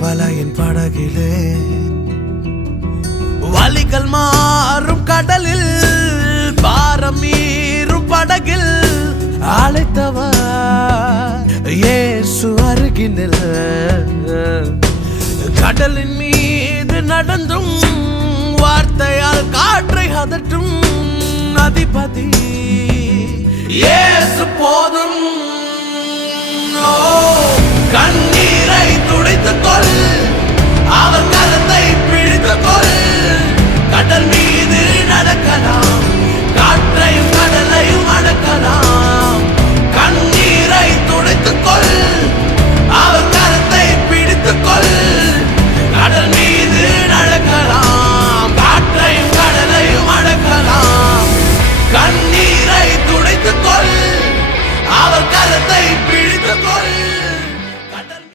கவலையின் படகிலே வலிகள் மாறும் கடலில் பாரம் மீறும் படகில் அழைத்தவர் இயேசு அருகினில் கடலின் மீது நடந்தும் வார்த்தையால் காற்றை அதட்டும் அதிபதி இயேசு போதும். கண்ணீர்